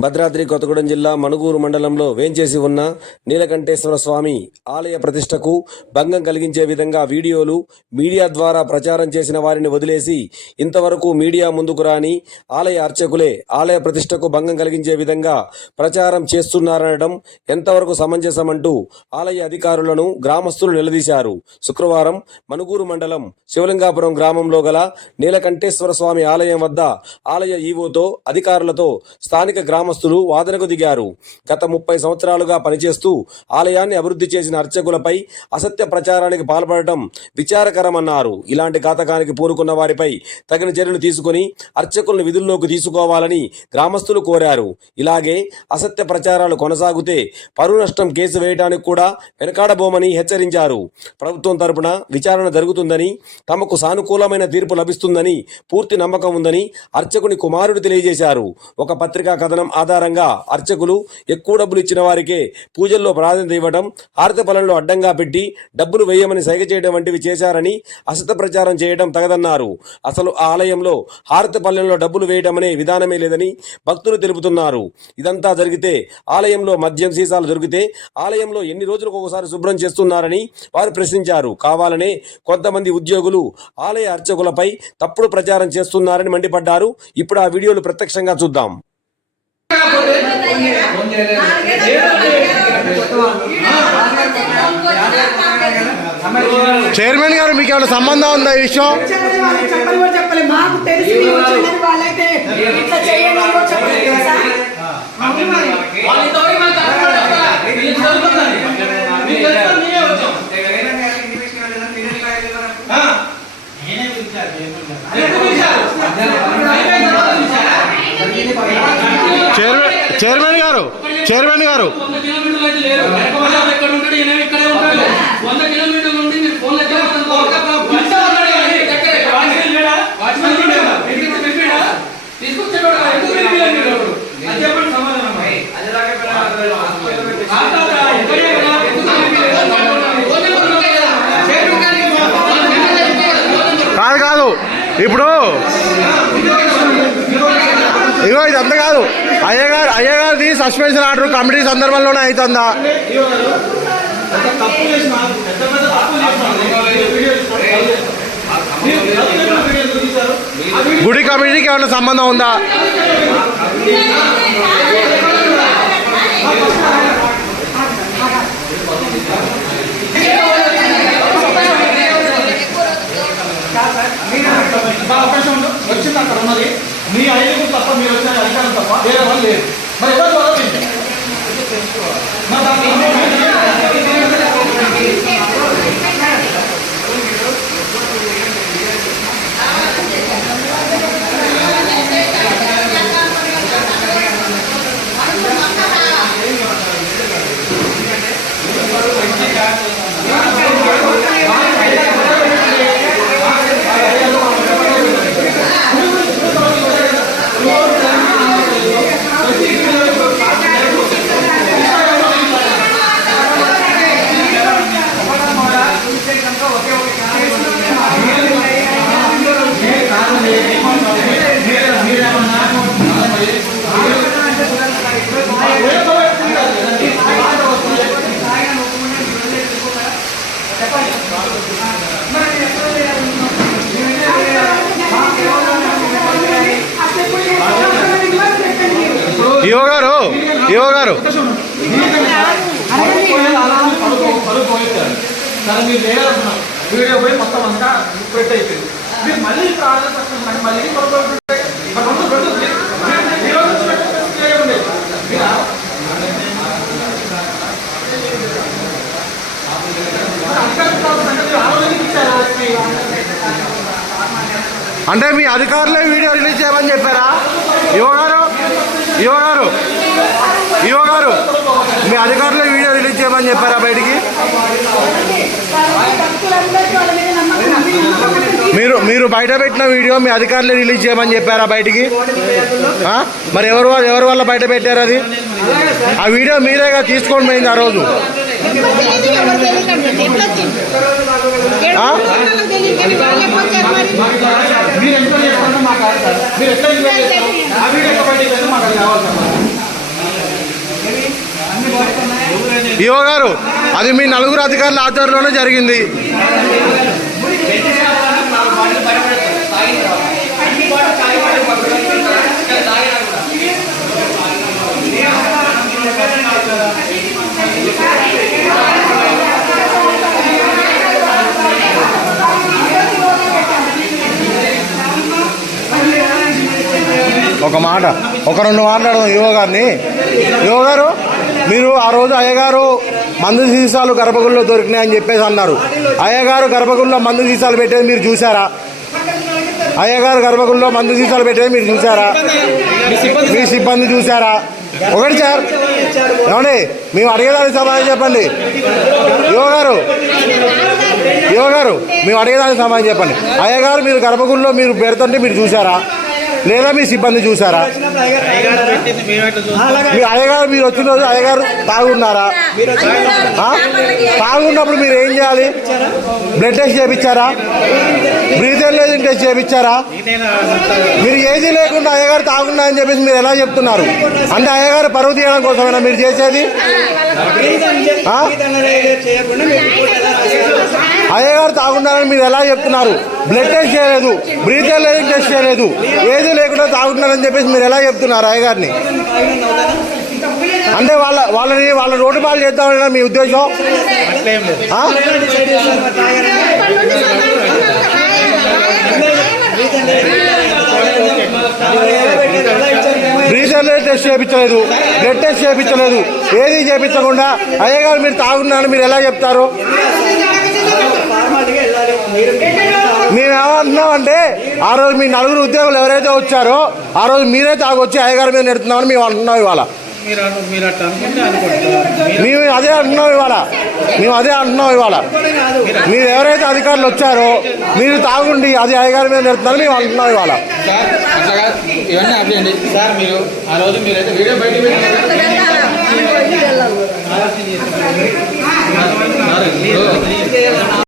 భద్రాద్రి కొత్తగూడెం జిల్లా మణుగూరు మండలంలో వేంచేసి ఉన్న నీలకంఠేశ్వర స్వామి ఆలయ ప్రతిష్టకు భంగం కలిగించే విధంగా వీడియోలు మీడియా ద్వారా ప్రచారం చేసిన వారిని వదిలేసి ఇంతవరకు మీడియా ముందుకు రాని ఆలయ అర్చకులే ఆలయ ప్రతిష్టకు భంగం కలిగించే విధంగా ప్రచారం చేస్తున్నారనడం ఎంతవరకు సమంజసమంటూ ఆలయ అధికారులను గ్రామస్తులు నిలదీశారు. శుక్రవారం మణుగూరు మండలం శివలింగాపురం గ్రామంలో గల నీలకంఠేశ్వర స్వామి ఆలయం వద్ద ఆలయ ఈవోతో అధికారులతో స్థానిక గ్రామ గ్రామస్తులు వాదనకు దిగారు. గత ముప్పై సంవత్సరాలుగా పనిచేస్తూ ఆలయాన్ని అభివృద్ధి చేసిన అర్చకులపై అసత్య ప్రచారానికి పాల్పడటం విచారకరమన్నారు. ఇలాంటి ఘాతకానికి పూనుకున్న వారిపై తగిన చర్యలు తీసుకుని అర్చకులను విధుల్లోకి తీసుకోవాలని గ్రామస్తులు కోరారు. ఇలాగే అసత్య ప్రచారాలు కొనసాగితే పరువు నష్టం కేసు వేయడానికి కూడా వెనకాడబోమని హెచ్చరించారు. ప్రభుత్వం తరపున విచారణ జరుగుతుందని తమకు సానుకూలమైన తీర్పు లభిస్తుందని పూర్తి నమ్మకం ఉందని అర్చకుని కుమారుడు తెలియజేశారు. ఒక పత్రికా కథనం ఆధారంగా అర్చకులు ఎక్కువ డబ్బులు ఇచ్చిన వారికే పూజల్లో ప్రాధాన్యత ఇవ్వడం హారత పనులను అడ్డంగా పెట్టి డబ్బులు వేయమని సైగ చేయడం వంటివి చేశారని అసత ప్రచారం చేయడం తగదన్నారు. అసలు ఆ ఆలయంలో హారత పల్లెంలో డబ్బులు వేయడం అనే విధానమే లేదని భక్తులు తెలుపుతున్నారు. ఇదంతా జరిగితే ఆలయంలో మద్యం సీసాలు దొరికితే ఆలయంలో ఎన్ని రోజులకు ఒకసారి శుభ్రం చేస్తున్నారని వారు ప్రశ్నించారు. కావాలనే కొంతమంది ఉద్యోగులు ఆలయ అర్చకులపై తప్పుడు ప్రచారం చేస్తున్నారని మండిపడ్డారు. ఇప్పుడు ఆ వీడియోలు ప్రత్యక్షంగా చూద్దాం. చైర్మన్ గారు మీకు ఏమైనా సంబంధం ఉందా ఈ విషయం? చెప్పలేదు చైర్మన్ చైర్మన్ గారు చైర్మన్ గారు. కాదు కాదు. ఇప్పుడు ఇగో ఇది అంత కాదు. అయ్యగారు అయ్యగారిది సస్పెన్షన్ ఆర్డర్ కమిటీ సందర్భంలోనే అవుతుందా గుడి కమిటీకి ఏమైనా సంబంధం ఉందా? 네, 예, 맞네. మీరు. గారు ఈవో గారు వీడియో పోయి మొత్తం అంతా అయిపోయింది మీరు మళ్ళీ మళ్ళీ అంటే మీ అధికారులే వీడియో రిలీజ్ చేయమని చెప్పారా యువగారు యువగారు ఈవో గారు మీ అధికారులే వీడియో రిలీజ్ చేయమని చెప్పారా బయటికి. మీరు మీరు బయట పెట్టిన వీడియో మీ అధికారులే రిలీజ్ చేయమని చెప్పారా బయటికి? ఆ? మరి ఎవరు ఎవరి వల్ల బయట పెట్టారు అది? ఆ వీడియో మీరేగా తీసుకొని పోయింది ఆ రోజు. ఎప్పుడు తెలియదు ఎవరు తెలియకండి ఎట్లా వచ్చింది ఈవో గారు అది మీ నలుగురు అధికారుల ఆధ్వర్యంలోనే జరిగింది. ఒక మాట ఒక రెండు మాట్లాడదాం యువ గారిని. యువ గారు మీరు ఆ రోజు అయ్యగారు మందు సీసాలు గర్భగుడిలో దొరికినాయని చెప్పేసి అన్నారు. అయ్యగారు గర్భగుడిలో మందు సీసాలు పెట్టేది మీరు చూసారా అయ్యగారు గర్భగుడిలో మందు సీసాలు పెట్టేది మీరు చూసారా మీ సిబ్బంది చూసారా ఒకటి సార్ ఏమండి మేము అడిగేదానికి సమాధానం చెప్పండి. యువగారు యువగారు మేము అడిగేదానికి సమాధానం చెప్పండి. అయ్యగారు మీరు గర్భగుడిలో మీరు పెడుతుంటే మీరు చూసారా లేదా మీ సిబ్బంది చూసారా? మీ అయ్యగారు మీరు వచ్చిన రోజు అయ్యగారు తాగున్నారా? తాగున్నప్పుడు మీరు ఏం చేయాలి? బ్లడ్ టెస్ట్ చేయించారా? బ్రీత్ లేదని టెస్ట్ చేయించారా? మీరు ఏది లేకుండా అయ్యగారు తాగున్నా అని చెప్పేసి మీరు ఎలా చెప్తున్నారు? అంటే అయ్యగారు పరువు తీయడం కోసమేనా మీరు చేసేది? ఆ? అయ్యగారు తాగున్నారని మీరు ఎలా చెప్తున్నారు? బ్లడ్ టెస్ట్ చేయలేదు. బ్రీత్ లేదని టెస్ట్ చేయలేదు. ఏది లేకుండా తాగుతున్నారని చెప్పేసి మీరు ఎలా చెప్తున్నారు అయ్యగారిని? అంటే వాళ్ళ వాళ్ళని వాళ్ళ రోడ్డు పాలు చేద్దామని మీ ఉద్దేశం? బ్రీతర్ టెస్ట్ చేయించలేదు. బ్లడ్ టెస్ట్ చేయించలేదు. ఏది చేయించకుండా అయ్యగారు మీరు తాగున్నారని మీరు ఎలా చెప్తారు? అంటే ఆ రోజు మీ నలుగురు ఉద్యోగులు ఎవరైతే వచ్చారో ఆ రోజు మీరే తాగొచ్చి అయ్యగారి మీద నెడుతున్నామని మేము అంటున్నాం ఇవాళ. మేము అదే అంటున్నాం ఇవాళ. మేము అదే అంటున్నాం ఇవాళ. మీరు ఎవరైతే అధికారులు వచ్చారో మీరు తాగుండి అది అయ్యగారి మీద నెడుతున్నారని మేము అంటున్నాం ఇవాళ.